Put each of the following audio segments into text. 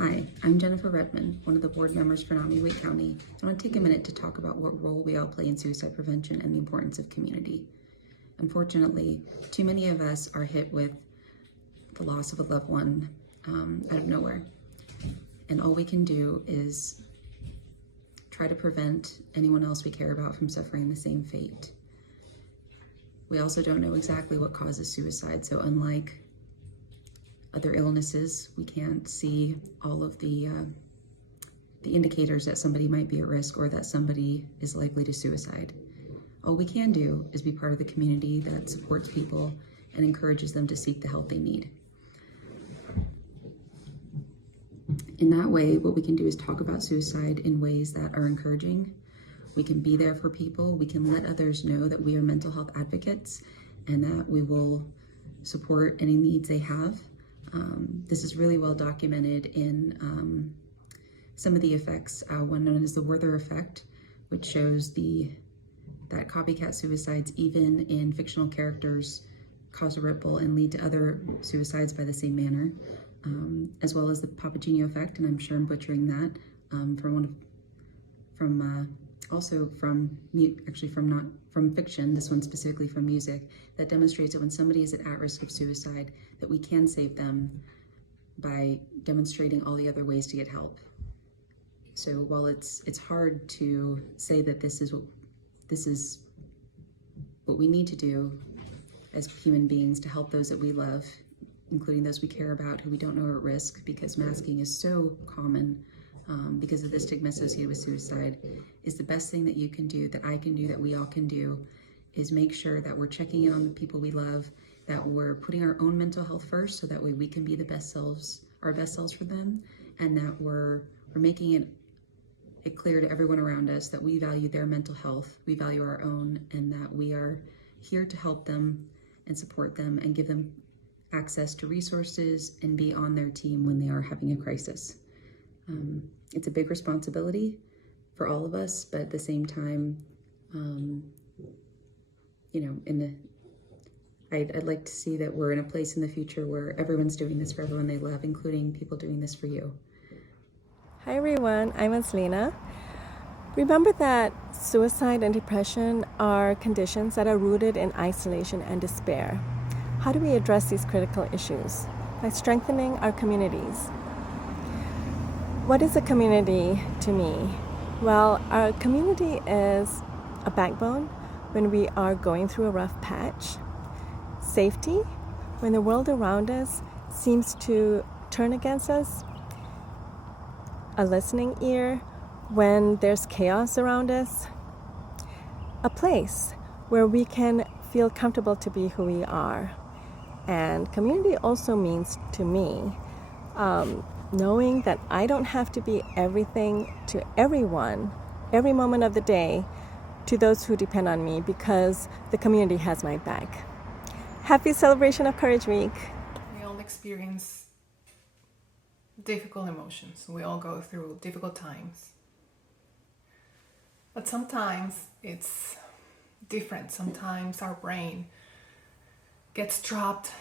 Hi, I'm Jennifer Redmon, one of the board members for Wake County. I want to take a minute to talk about what role we all play in suicide prevention and the importance of community. Unfortunately, too many of us are hit with the loss of a loved one out of nowhere. And all we can do is try to prevent anyone else we care about from suffering the same fate. We also don't know exactly what causes suicide, so unlike other illnesses, we can't see all of the indicators that somebody might be at risk or that somebody is likely to suicide. All we can do is be part of the community that supports people and encourages them to seek the help they need. In that way, what we can do is talk about suicide in ways that are encouraging. We can be there for people. We can let others know that we are mental health advocates and that we will support any needs they have. This is really well documented in some of the effects, one known as the Werther effect, which shows that copycat suicides, even in fictional characters, cause a ripple and lead to other suicides by the same manner, as well as the Papageno effect, and I'm sure I'm butchering that, from fiction, this one specifically from music, that demonstrates that when somebody is at risk of suicide, that we can save them by demonstrating all the other ways to get help. So while it's hard to say that this is what we need to do as human beings to help those that we love, including those we care about who we don't know are at risk, because masking is so common because of the stigma associated with suicide, is the best thing that you can do, that I can do, that we all can do, is make sure that we're checking in on the people we love, that we're putting our own mental health first so that way we can be our best selves for them, and that we're making it clear to everyone around us that we value their mental health, we value our own, and that we are here to help them and support them and give them access to resources and be on their team when they are having a crisis. It's a big responsibility for all of us, but at the same time, I'd like to see that we're in a place in the future where everyone's doing this for everyone they love, including people doing this for you. Hi everyone, I'm Azleena. Remember that suicide and depression are conditions that are rooted in isolation and despair. How do we address these critical issues? By strengthening our communities. What is a community to me? Well, our community is a backbone when we are going through a rough patch. Safety, when the world around us seems to turn against us. A listening ear when there's chaos around us. A place where we can feel comfortable to be who we are. And community also means to me knowing that I don't have to be everything to everyone, every moment of the day, to those who depend on me, because the community has my back. Happy Celebration of Courage Week. We all experience difficult emotions. We all go through difficult times. But sometimes it's different. Sometimes our brain gets trapped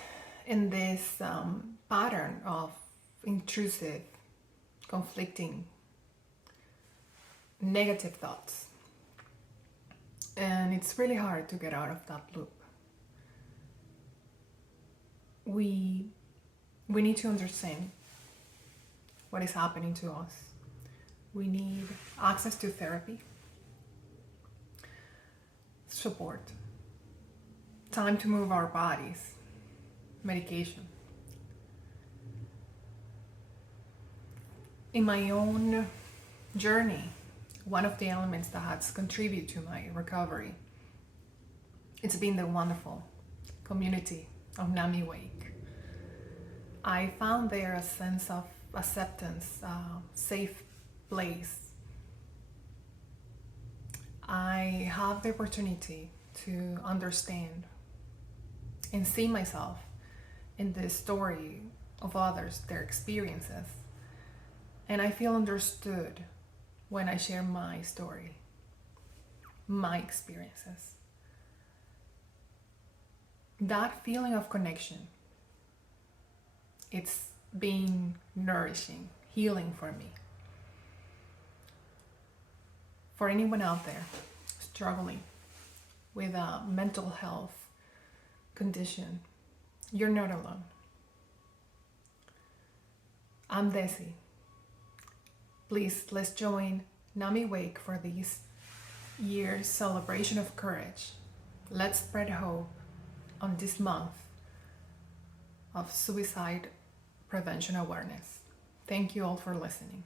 in this pattern of intrusive, conflicting, negative thoughts. And it's really hard to get out of that loop. We need to understand what is happening to us. We need access to therapy, support, time to move our bodies, medication. In my own journey, one of the elements that has contributed to my recovery, it's been the wonderful community of NAMI Wake. I found there a sense of acceptance, a safe place. I have the opportunity to understand and see myself in the story of others, their experiences. And I feel understood when I share my story, my experiences. That feeling of connection, it's been nourishing, healing for me. For anyone out there struggling with a mental health condition, you're not alone. I'm Desi. Please, let's join Nami Wake for this year's celebration of courage. Let's spread hope on this month of suicide prevention awareness. Thank you all for listening.